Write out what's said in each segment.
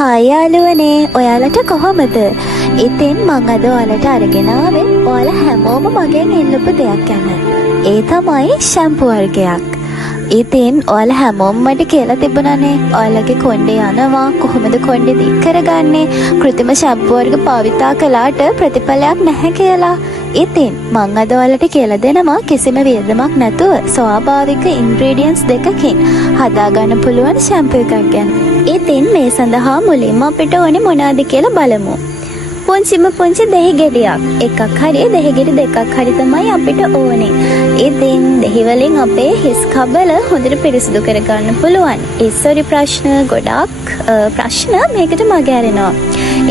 Hi යාළුවනේ, ඔයාලට කොහොමද? ඉතින් මං අද ඔයාලට අරගෙන ආවේ ඔයාලා හැමෝම මගෙන් ඉල්ලපු දෙයක් ගැන. ඒ තමයි ෂැම්පු වර්ගයක්. ඉතින් ඔයාලා හැමෝම මට කියලා තිබුණානේ ඔයාලගේ කොණ්ඩේ යනවා කොහොමද කොණ්ඩේ දික් කරගන්නේ? කෘත්‍රිම ෂැම්පු වර්ග භාවිතා කළාට ප්‍රතිඵලයක් නැහැ කියලා. ඉතින් මං අද ඔයාලට කියලා දෙනවා කිසිම වියදමක් නැතුව ස්වාභාවික ඉන්ග්‍රීඩියන්ට්ස් දෙකකින් හදාගන්න පුළුවන් ෂැම්පු එකක් ගැන. ඉතින් මේ සඳහා මුලින්ම අපිට ඕනේ මොනවද කියලා බලමු. පුංචි දෙහි ගෙඩියක්. එකක් හරි දෙහි ගෙඩි දෙකක් හරි තමයි අපිට ඕනේ. ඉතින් දෙහි වලින් අපේ හිස් කබල හොඳට පිරිසිදු කරගන්න පුළුවන්. ඉස්සරි ප්‍රශ්න ගොඩක් ප්‍රශ්න මේකට මගහැරෙනවා.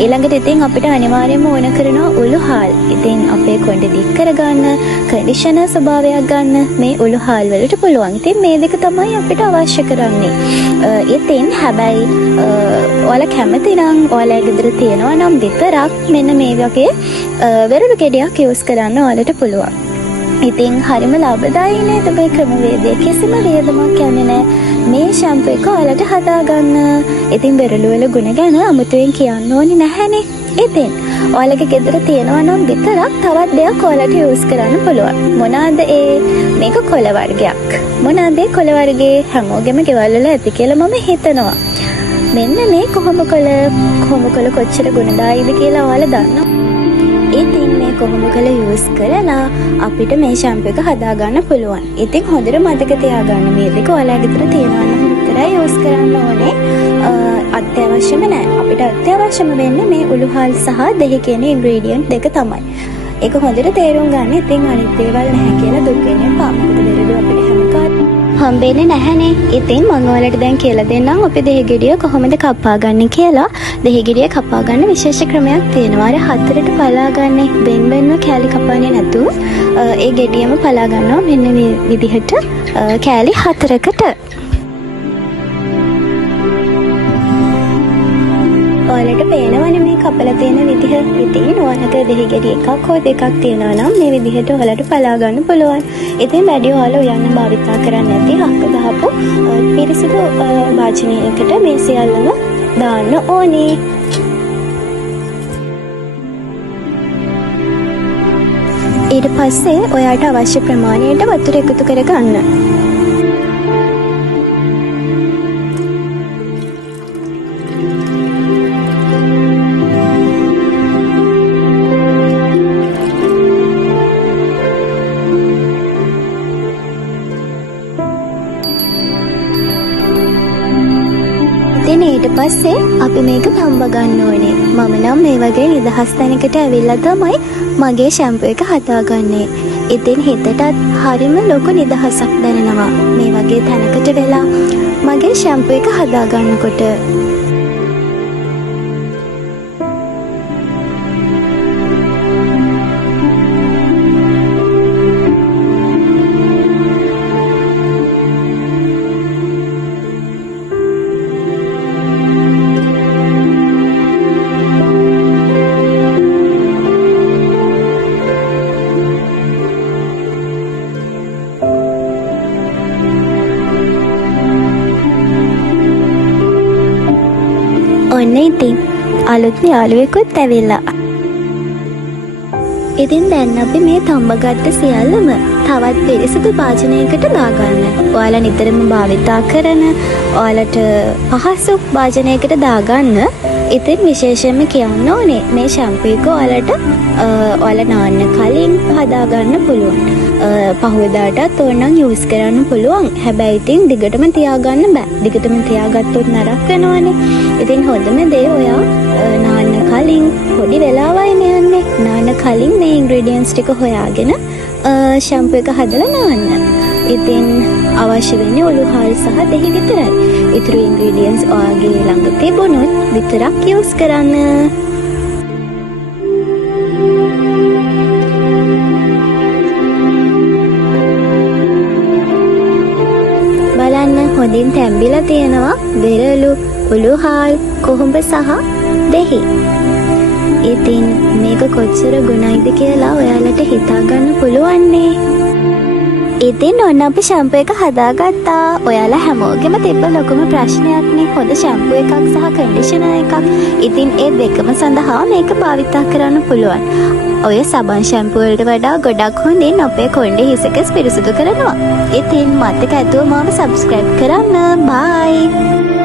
ඊළඟට ඉතින් අපිට අනිවාර්යයෙන්ම ඕන කරනවා උළුහාල්. ඉතින් අපේ කොණ්ඩේ දික් කරගන්න, කන්ඩිෂනර් ස්වභාවයක් ගන්න මේ උළුහාල් වලට පුළුවන්. ඉතින් මේ දෙක තමයි අපිට අවශ්‍ය කරන්නේ. ඉතින් හැබැයි ඔයාලා කැමති නම් ඔයාලා ගෙදර තියනවා නම් විතරක් මෙන්න මේ වගේ වෙරළු ගෙඩියක් යූස් කරන්න ඔයාලට පුළුවන්. ඉතින් හරිම ලාභදායී නේද මේ ක්‍රමවේදය? කිසිම වියදමක් යන්නේ නැහැ. මේ ෂැම්පු එක ඔයාලට හදාගන්න. ඉතින් වෙරළු වල ගුණ ගැන අමුතුවෙන් කියන්න ඕනේ නැහැනේ. ඉතින් ඔයාලගේ ගෙදර තියෙනවා නම් විතරක් තවත් දෙයක් ඔයාලට යූස් කරන්න පුළුවන්. මොනවාද ඒ? මේක කොළ වර්ගයක්. මොනවාද ඒ කොළ වර්ගේ? හැමෝගෙම ගෙවල් වල ඇති කියලා මම හිතනවා. මෙන්න මේ කොහොම කොළ කොච්චර ගුණදායීද කියලා ඔයාලා දන්නවා. ඉතින් මේ කොහොම කොළ යූස් කරලා අපිට මේ ෂැම්පු එක හදාගන්න පුළුවන්. ඉතින් හොඳට මතක තියාගන්න මේ දෙක ඔයාලා ගෙදර තියෙනවා නම් විතරයි යූස් කරන්න ඕනේ. අත්‍යවශ්‍යම නැහැ. අපිට අත්‍යවශ්‍යම වෙන්නේ මේ උළුහාල් සහ දෙහි කියන ඉන්ග්‍රීඩියන්ට් දෙක තමයි. ඒක හොඳට තේරුම් ගන්න. ඉතින් අනිත් දේවල් නැහැ කියලා දුක් වෙන්න එපා. මොකද වෙරළු අපිට හැමකාට හම්බෙන්නේ නැහැනේ. ඉතින් මම ඔයාලට දැන් කියලා දෙන්නම් අපි දෙහි ගෙඩිය කොහොමද කපා ගන්න කියලා. දෙහි ගෙඩිය කපා ගන්න විශේෂ ක්‍රමයක් තියෙනවා. අර හතරට පලා ගන්න වෙන්වෙන්ව කෑලි කපන්නේ නැතුව ඒ ගෙඩියම පලා ගන්නවා මෙන්න මේ විදිහට කෑලි හතරකට. ඔයාලට පේනවනේ මේ කපලා තියෙන විදිහ. ඉතින් ඔයාලට දෙහි ගෙඩි එකක් හෝ දෙකක් තියෙනවා නම් මේ විදිහට ඔයාලට පලා ගන්න පුළුවන්. ඉතින් වැඩි ඔයාලා උයන්න භාවිතා කරන්නේ නැති හක්ක දාපු පිරිසිදු වාචනයකට මේ සියල්ලම දාන්න ඕනේ. ඊට පස්සේ ඔයාට අවශ්‍ය ප්‍රමාණයට වතුර එකතු කරගන්න. ඊට පස්සේ අපි මේක තම්බ ගන්න ඕනේ. මම නම් මේ වගේ නිදහස් තැනකට ඇවිල්ලා තමයි මගේ ෂැම්පු එක හදාගන්නේ. ඉතින් හිතටත් හරිම ලොකු නිදහසක් දැනෙනවා මේ වගේ තැනකට වෙලා මගේ ෂැම්පු එක හදාගන්නකොට. ඔන්න ඉතින් අලුත් යාළුවෙකුත් ඇවිල්ලා. ඉතින් දැන් අපි මේ තම්බගත්ත සියල්ලම තවත් පිරිසිදු භාජනයකට දාගන්න. ඔයාලා නිතරම භාවිතා කරන ඔයාලට පහසු භාජනයකට දාගන්න. ඉතින් විශේෂයෙන්ම කියන්න ඕනේ මේ ෂැම්පු එක ඔයාලා නාන්න කලින් හදාගන්න පුළුවන්. පහුවදාටත් ඕනනම් යූස් කරන්න පුළුවන්. හැබැයි ඉතින් දිගටම තියාගන්න බෑ. දිගටම තියාගත්තොත් නරක වෙනවනේ. ඉතින් හොඳම දේ ඔයා නාන්න කලින් පොඩි වෙලාවයි යන්නේ. නාන්න කලින් මේ ඉන්ග්‍රීඩියන්ට්ස් ටික හොයාගෙන ෂැම්පු එක හදලා නාන්න. ඉතින් අවශ්‍ය වෙන්නේ උළුහාල් සහ දෙහි විතරයි. ඉතුරු ඉන්ග්‍රීඩියන්ට්ස් ඔයාගේ ළඟ තිබුණොත් විතරක් යූස් කරන්න. බලන්න හොඳින් තැම්බිලා තියෙනවා වෙරළු, උළුහාල්, කුහුඹ සහ දෙහි. ඉතින් මේක කොච්චර ගුණයිද කියලා ඔයාලට හිතා ගන්න පුළුවන්නේ. ඉතින් ඔන්න අපි ෂැම්පු එක හදාගත්තා. ඔයාලා හැමෝගෙම තිබ්බ ලොකුම ප්‍රශ්නයක්නේ හොඳ ෂැම්පු එකක් සහ කන්ඩිෂනර් එකක්. ඉතින් ඒ දෙකම සඳහා මේක භාවිතා කරන්න පුළුවන්. ඔය සබන් ෂැම්පු වලට වඩා ගොඩක් හොඳින් අපේ කොණ්ඩේ හිසකස් පිරිසිදු කරනවා. ඉතින් මතක ඇතුව මාව සබ්ස්ක්‍රයිබ් කරන්න. බයි.